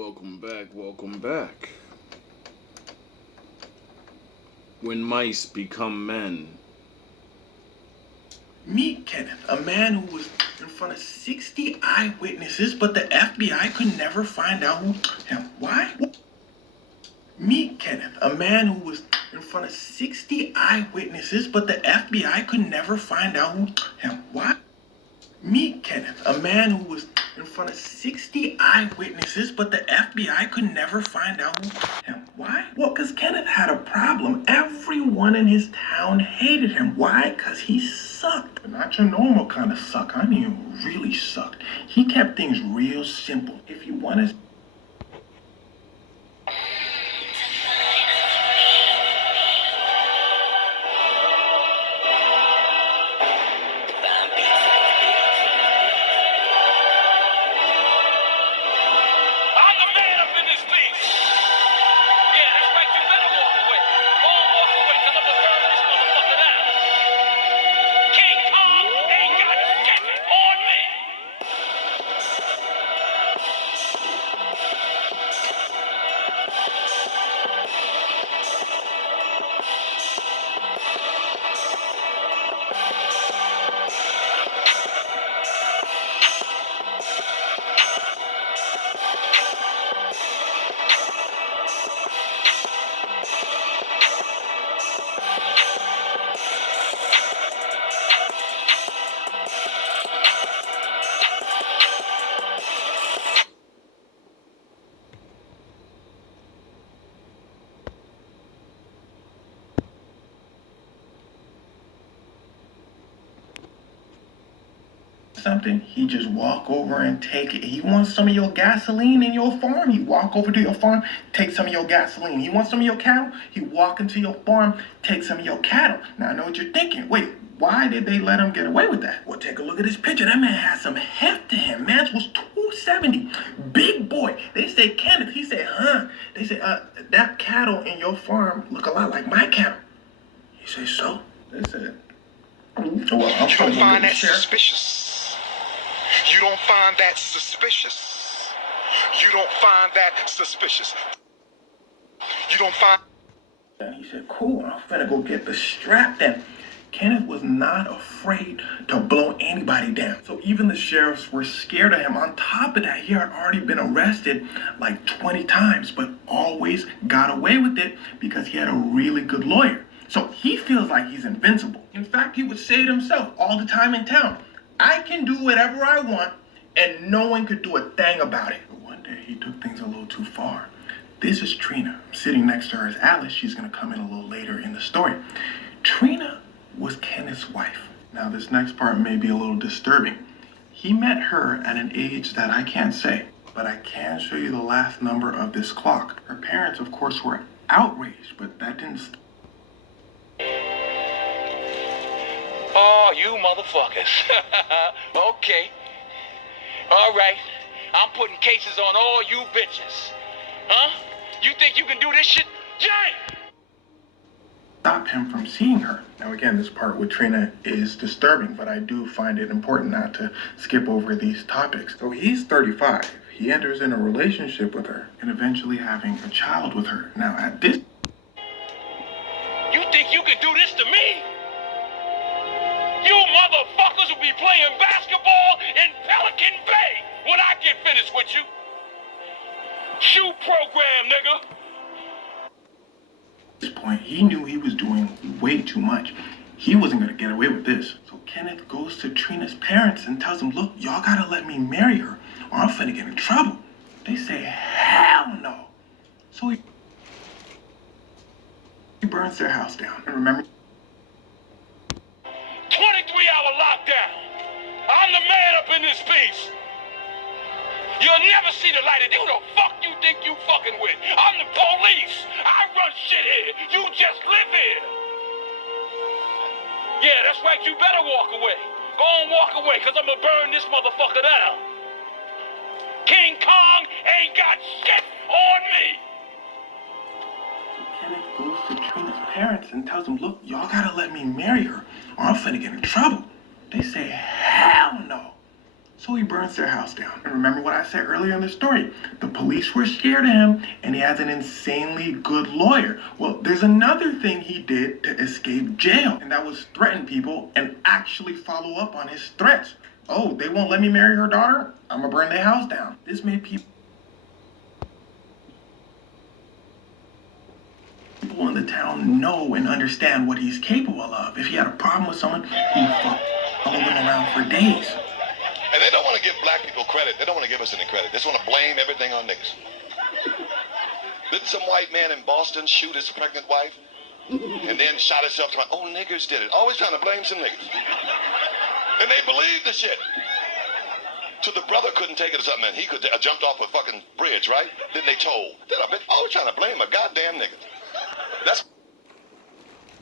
welcome back. When mice become men. Meet Kenneth, a man who was in front of 60 eyewitnesses, but the FBI could never find out him. Why? Meet Kenneth, a man who was in front of 60 eyewitnesses, but the FBI could never find out him. Why? Meet Kenneth, a man who was in front of 60 eyewitnesses, but the FBI could never find out him. Why? Well, because Kenneth had a problem. Everyone in his town hated him. Why? Because he sucked. But not your normal kind of suck. I mean, really sucked. He kept things real simple. If you want to... something, he just walk over and take it. He wants some of your gasoline in your farm, he walk over to your farm, take some of your gasoline. He wants some of your cattle, he walk into your farm, take some of your cattle. Now I know what you're thinking. Wait, why did they let him get away with that? Well, take a look at his picture. That man has some heft to him. Man's was 270. Big boy. They say Kenneth. He said, They say, that cattle in your farm look a lot like my cattle. He said, so? They said, well, you don't find that suspicious. You don't find that suspicious. You don't find that suspicious. You don't find... And he said, cool, I'm finna go get the strap then. Kenneth was not afraid to blow anybody down. So even the sheriffs were scared of him. On top of that, he had already been arrested like 20 times, but always got away with it because he had a really good lawyer. So he feels like he's invincible. In fact, he would say it himself all the time in town. I can do whatever I want and no one could do a thing about it. But one day he took things a little too far. This is Trina. Sitting next to her is Alice. She's gonna come in a little later in the story. Trina was Kenneth's wife. Now this next part may be a little disturbing. He met her at an age that I can't say, but I can show you the last number of this clock. Her parents, of course, were outraged, but that didn't... Oh, you motherfuckers. Okay. All right. I'm putting cases on all you bitches. Huh? You think you can do this shit? Jay! Stop him from seeing her. Now again, this part with Trina is disturbing, but I do find it important not to skip over these topics. So he's 35. He enters in a relationship with her and eventually having a child with her. Now at this... You think you can do this to me? You motherfuckers will be playing basketball in Pelican Bay when I get finished with you. Shoe program, nigga. At this point, he knew he was doing way too much. He wasn't gonna get away with this. So Kenneth goes to Trina's parents and tells them, look, y'all gotta let me marry her or I'm finna get in trouble. They say, hell no. So he burns their house down. And remember, 23-hour lockdown. I'm the man up in this piece. You'll never see the light of day. Who the fuck you think you fucking with? I'm the police. I run shit here. You just live here. Yeah, that's right. You better walk away. Go on, walk away, because I'm going to burn this motherfucker down. King Kong ain't got shit on me. so Kenneth goes to Trina's parents and tells them, look, y'all gotta let me marry her or I'm finna get in trouble. They say, hell no. So So he burns their house down. And remember what I said earlier in the story. The police were scared of him, and he has an insanely good lawyer. Well, there's another thing he did to escape jail, and that was threaten people and actually follow up on his threats. Oh, they won't let me marry her daughter? I'm gonna burn their house down. This made people in the town know and understand what he's capable of. If he had a problem with someone, he'd follow them around for days. And they don't want to give black people credit. They don't want to give us any credit. They just want to blame everything on niggas. Didn't some white man in Boston shoot his pregnant wife and then shot himself? Oh, niggers did it. Always trying to blame some niggas. And they believed the shit. So the brother couldn't take it or something, and he could jumped off a fucking bridge, right? Then they told. Then I've been always trying to blame a goddamn nigga. That's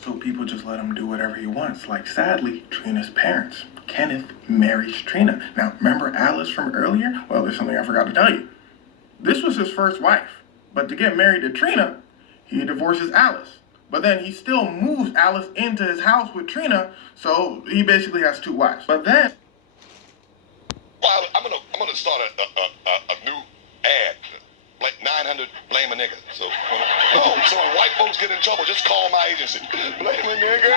so people just let him do whatever he wants. Like, sadly, Trina's parents. Kenneth marries Trina. Now, remember Alice from earlier? Well, there's something I forgot to tell you. This was his first wife. But to get married to Trina, he divorces Alice. But then he still moves Alice into his house with Trina, so he basically has two wives. But then... Well, I'm gonna start a new ad. Like 900 blame a nigga. So when white folks get in trouble, just call my agency. Blame a nigga.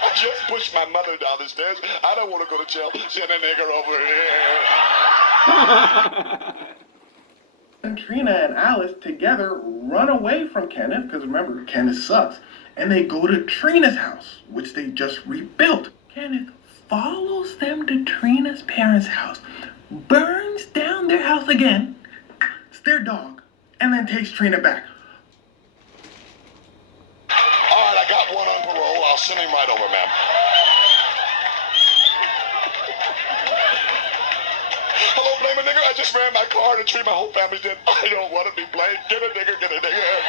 I just pushed my mother down the stairs. I don't want to go to jail. Send a nigger over here. And Trina and Alice together run away from Kenneth, because remember, Kenneth sucks. And they go to Trina's house, which they just rebuilt. Kenneth follows them to Trina's parents' house, burns down their house again, their dog, and then takes Trina back. All right, I got one on parole. I'll send him right over, ma'am. Hello, blame a nigger. I just ran my car and treated my whole family dead. I don't want to be blamed. Get a nigger, get a nigger.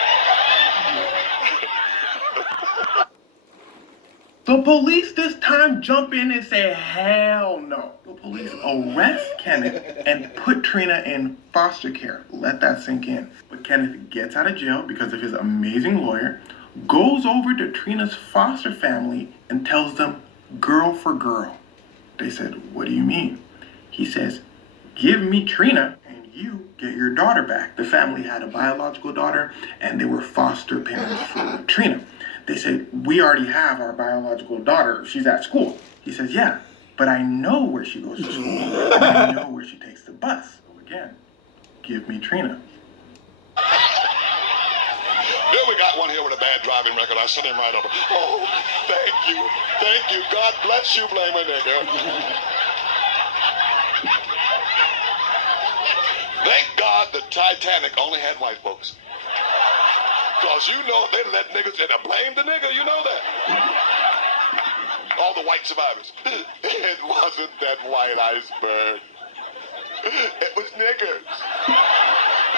The police this time jump in and say, hell no. The police arrest Kenneth and put Trina in foster care. Let that sink in. But Kenneth gets out of jail because of his amazing lawyer, goes over to Trina's foster family and tells them, girl for girl. They said, what do you mean? He says, give me Trina and you get your daughter back. The family had a biological daughter and they were foster parents for Trina. They said, we already have our biological daughter. She's at school. He says, yeah, but I know where she goes to school. And I know where she takes the bus. So again, give me Trina. Here we got one here with a bad driving record. I sent him right over. Oh, thank you. Thank you. God bless you, blame a nigga. Thank God the Titanic only had white folks. Because you know they let niggas in. Blame the nigga, you know that. All the white survivors. It wasn't that white iceberg. It was niggers.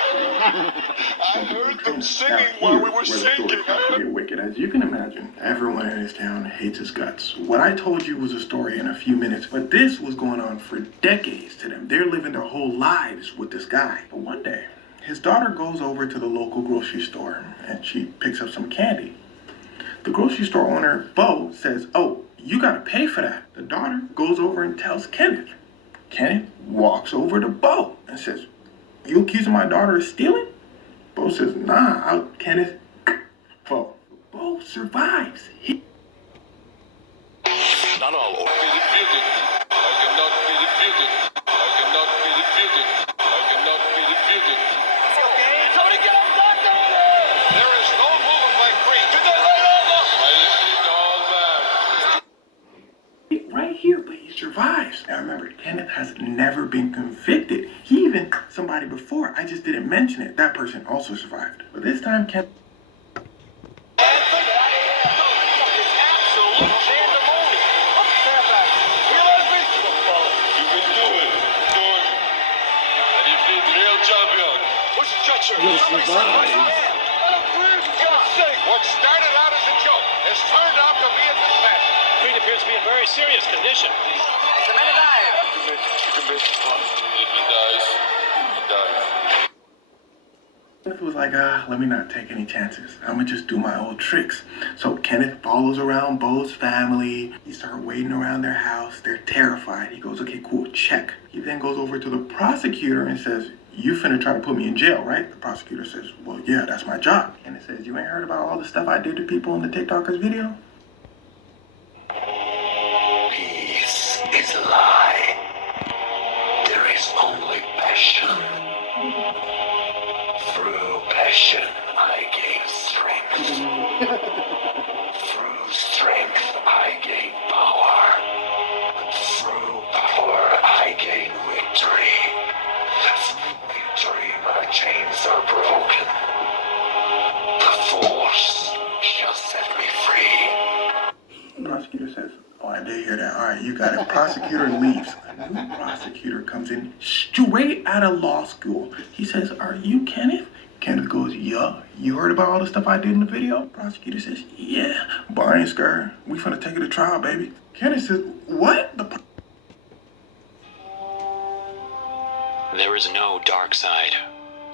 I heard them singing while we were sinking. Get wicked. As you can imagine, everyone in this town hates his guts. What I told you was a story in a few minutes, but this was going on for decades to them. They're living their whole lives with this guy. But one day, his daughter goes over to the local grocery store and she picks up some candy. The grocery store owner, Bo, says, oh, you gotta pay for that. The daughter goes over and tells Kenneth. Kenneth walks over to Bo and says, you accusing my daughter of stealing? Bo says, nah, Kenneth. Bo survives. Not all over. Survives. Now remember, Kenneth has never been convicted. He even, somebody before, I just didn't mention it, that person also survived. But this time, Kenneth... You'll survive. What started out as a joke has turned out to be a disaster. Creed appears to be in very serious condition. The man alive. If he dies, he dies. Kenneth was like, let me not take any chances. I'm gonna just do my old tricks. So Kenneth follows around Bo's family. He starts waiting around their house. They're terrified. He goes, okay, cool, check. He then goes over to the prosecutor and says, you finna try to put me in jail, right? The prosecutor says, well, yeah, that's my job. And it says, you ain't heard about all the stuff I did to people in the TikTokers video? Peace is a lie. There is only passion. Through passion, I gain strength. Through strength, I gain power. Through power, I gain victory. Through victory, my chains are broken. The force shall set me free. The prosecutor says, oh, I did hear that. All right, you got it. Prosecutor leaves. A new prosecutor comes in straight out of law school. He says, are you Kenneth? Kenneth goes, yeah. You heard about all the stuff I did in the video? Prosecutor says, yeah. But I ain't scared. We finna take it to trial, baby. Kenneth says, what? There is no dark side,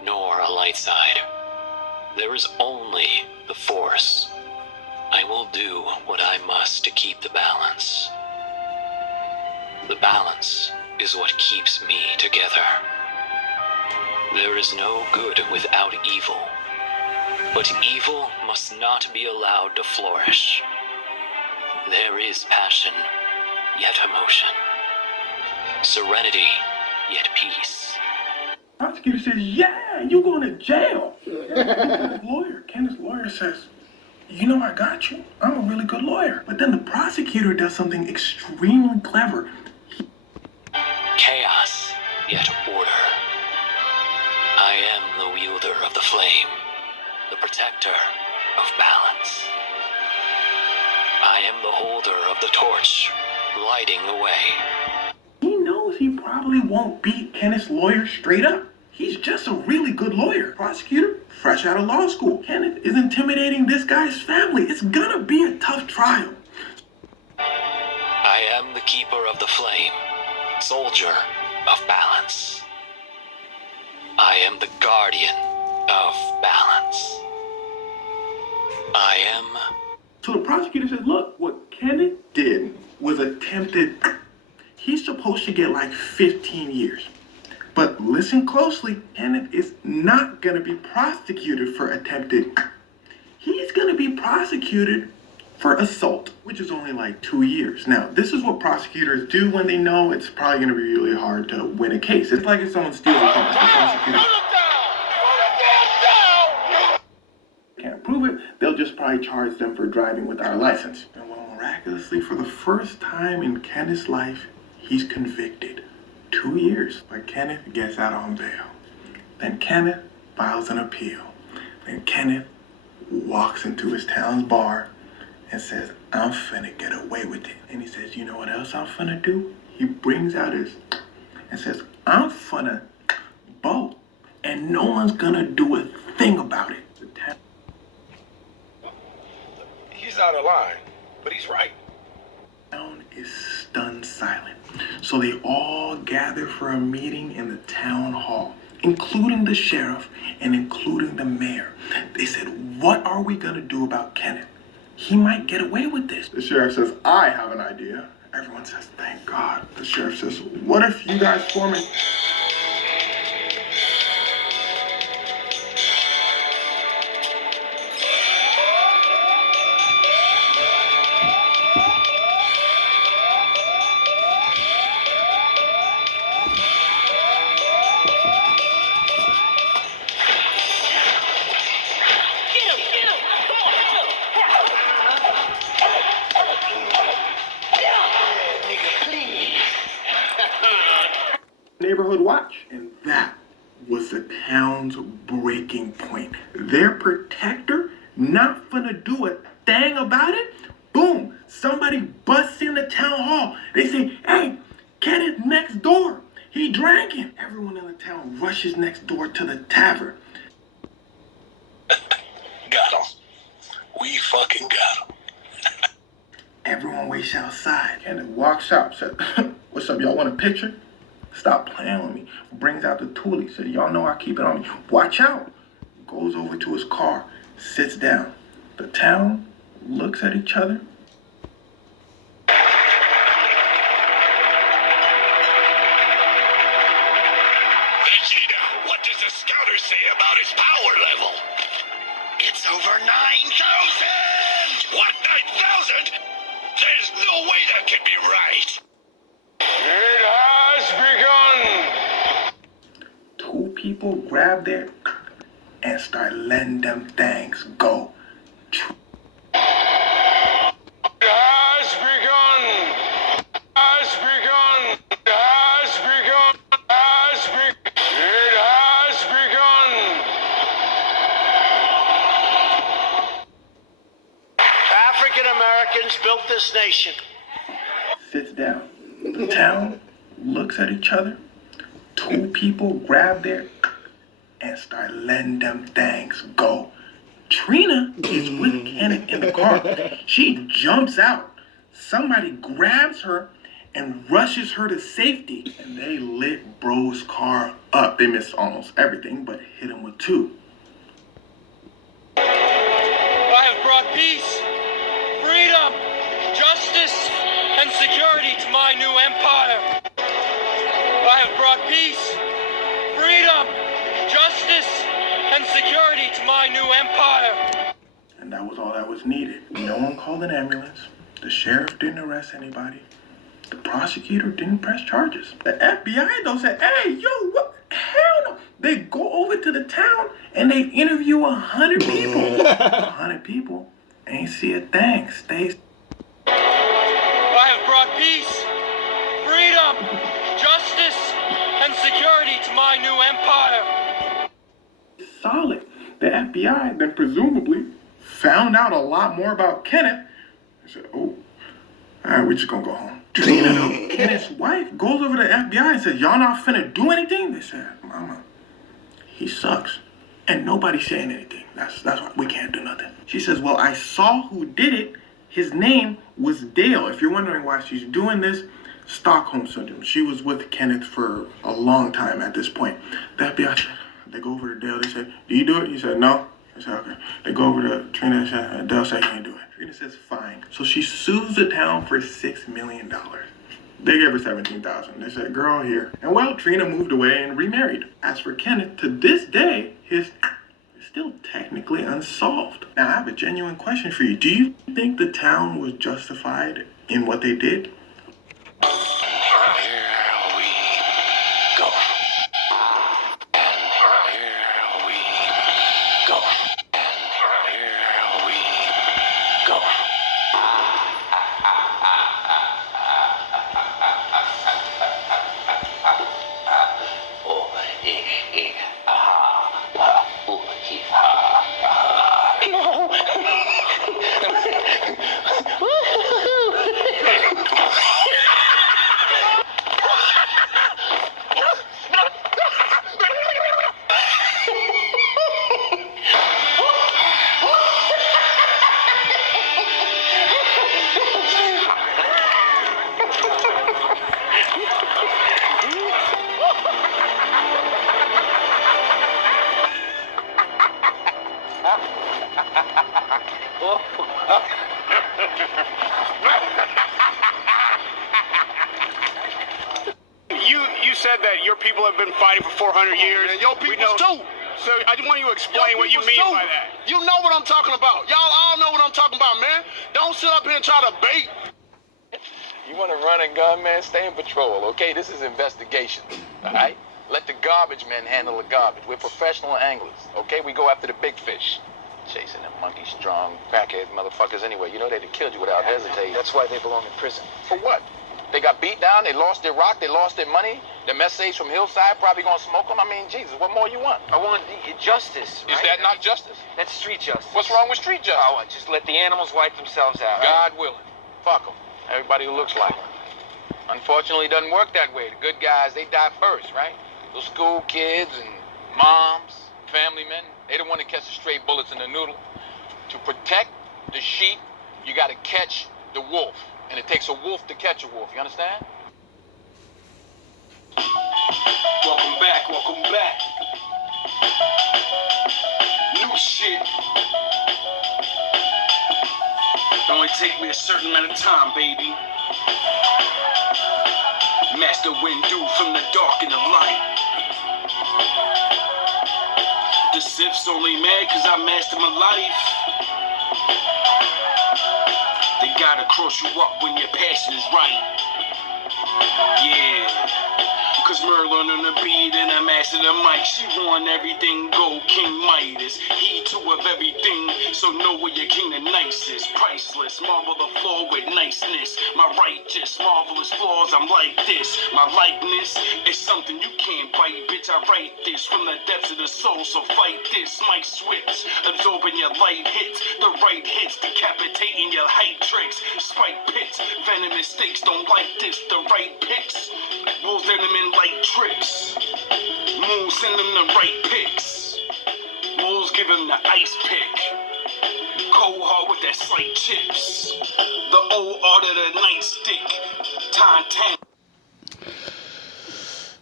nor a light side. There is only the Force. I will do what I must to keep the balance. The balance is what keeps me together. There is no good without evil, but evil must not be allowed to flourish. There is passion, yet emotion. Serenity, yet peace. Prosecutor says, yeah, you going to jail. Kenneth's lawyer says, you know I got you. I'm a really good lawyer. But then the prosecutor does something extremely clever. Chaos, yet order. I am the wielder of the flame, the protector of balance. I am the holder of the torch, lighting the way. He knows he probably won't beat Kenneth's lawyer straight up. He's just a really good lawyer. Prosecutor, fresh out of law school. Kenneth is intimidating this guy's family. It's gonna be a tough trial. I am the keeper of the flame, soldier of balance. I am the guardian of balance. I am... So the prosecutor said, look, what Kenneth did was attempted. He's supposed to get like 15 years. But listen closely, Kenneth is not going to be prosecuted for attempted. He's going to be prosecuted for assault, which is only like 2 years. Now, this is what prosecutors do when they know it's probably going to be really hard to win a case. It's like if someone steals a car, the prosecutor can't prove it, they'll just probably charge them for driving without a license. And well, miraculously, for the first time in Kenneth's life, he's convicted. 2 years, but Kenneth gets out on bail. Then Kenneth files an appeal. Then Kenneth walks into his town's bar and says, I'm finna get away with it. And he says, you know what else I'm finna do? He brings out his and says, I'm finna bow, and no one's gonna do a thing about it. He's out of line, but he's right. The town is stunned silent. So they all gather for a meeting in the town hall, including the sheriff and including the mayor. They said, what are we gonna do about Kenneth? He might get away with this. The sheriff says, I have an idea. Everyone says, thank God. The sheriff says, what if you guys form an... neighborhood watch. And that was the town's breaking point. Their protector not finna do a thing about it. Boom, somebody busts in the town hall. They say, hey, Kenneth next door. He drinking. Everyone in the town rushes next door to the tavern. Got him. We fucking got him. Everyone waits outside. Kenneth walks out, said, what's up, y'all want a picture? Stop playing with me. Brings out the tool. He said, y'all know I keep it on me. Watch out. goes over to his car, sits down. The town looks at each other. Vegeta, what does the scouter say about his power level? It's over 9,000! What, 9,000? There's no way that can be right! It has begun! Two people grab their and start letting them things go. It has begun! Has begun! Has begun! Has begun! It has begun! African Americans built this nation. Sits down. The town looks at each other. Two people grab their and start letting them things go. Trina is with Kenneth in the car. She jumps out. Somebody grabs her and rushes her to safety. And they lit bro's car up. They missed almost everything, but hit him with two. I have brought peace, freedom, justice, and security to my new empire. I have brought peace, freedom, justice, and security to my new empire. And that was all that was needed. No one called an ambulance. The sheriff didn't arrest anybody. The prosecutor didn't press charges. The FBI though said, hey, yo, what? Hell no. They go over to the town and they interview 100 people. 100 people ain't see a thing. Stays. I have brought peace, freedom, justice, and security to my new empire. Solid. The FBI then presumably found out a lot more about Kenneth. They said, oh, all right, we're just gonna go home. Trina, though, Kenneth's wife, goes over to the FBI and says, y'all not finna do anything? They said, mama, he sucks. And nobody's saying anything. That's why we can't do nothing. She says, well, I saw who did it. His name was Dale. If you're wondering why she's doing this, Stockholm Syndrome. She was with Kenneth for a long time at this point. The FBI said, they go over to Dale. They said, do you do it? He said, no. They said, okay. They go over to Trina and said, Dale said he can't do it. Trina says, fine. So she sues the town for $6 million. They gave her $17,000. They said, girl, here. And well, Trina moved away and remarried. As for Kenneth, to this day, his is still technically unsolved. Now, I have a genuine question for you. Do you think the town was justified in what they did? You said that your people have been fighting for 400 years. And your people too. So I just want you to explain what you mean by that. You know what I'm talking about. Y'all all know what I'm talking about, man. Don't sit up here and try to bait. You want to run and gun, man? Stay in patrol, okay? This is investigation, all right? Let the garbage men handle the garbage. We're professional anglers, okay? We go after the big fish. Chasing them monkey-strong, crackhead motherfuckers anyway. You know they'd have killed you without hesitating. That's why they belong in prison. For what? They got beat down, they lost their rock, they lost their money. The messages from Hillside probably gonna smoke them. I mean, Jesus, what more you want? I want justice, right? Is that not justice? That's street justice. What's wrong with street justice? Oh, just let the animals wipe themselves out. God willing. Fuck them. Everybody who looks like them. Unfortunately, it doesn't work that way. The good guys, they die first, right? Those school kids and moms, family men, they don't want to catch the stray bullets in the noodle. To protect the sheep, you got to catch the wolf. And it takes a wolf to catch a wolf. You understand? Welcome back, welcome back. take me a certain amount of time, baby. Master Windu from the dark and the light. The Sith's only mad cause I mastered my life. They gotta cross you up when your passion is right. Yeah. Cause Merlin on the beat and I mastered the mic. She won everything, go King Midas. He two of everything, so know where your king the nicest. Priceless, marvel the floor with niceness. My righteous, marvelous flaws, I'm like this. My likeness is something you can't bite, bitch. I write this from the depths of the soul, so fight this. Mic switch, absorbing your light hits. The right hits, decapitating your hype tricks. Spike pits, venomous stakes, don't like this. The right picks, wolves in them in light tricks. Moon send them the right picks. Wolves give him the ice pick. Cold hard with that slight chips. The old art of the nightstick. Time 10.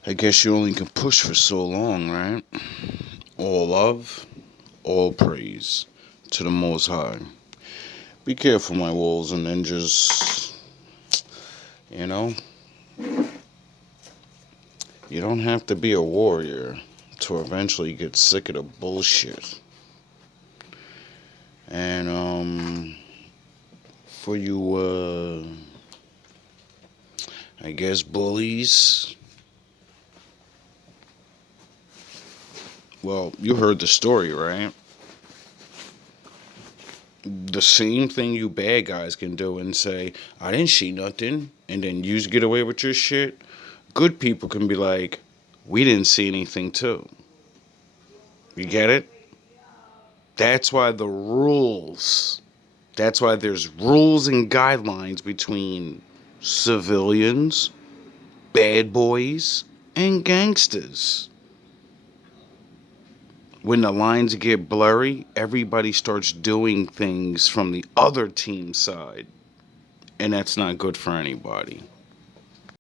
I guess you only can push for so long, right? All love, all praise to the Most High. Be careful, my wolves and ninjas. You know, you don't have to be a warrior to eventually get sick of the bullshit. And, for you, I guess, bullies. Well, you heard the story, right? The same thing you bad guys can do and say, I didn't see nothing, and then you get away with your shit. Good people can be like, we didn't see anything too. You get it? That's why the rules, that's why there's rules and guidelines between civilians, bad boys, and gangsters. When the lines get blurry, everybody starts doing things from the other team's side. And that's not good for anybody.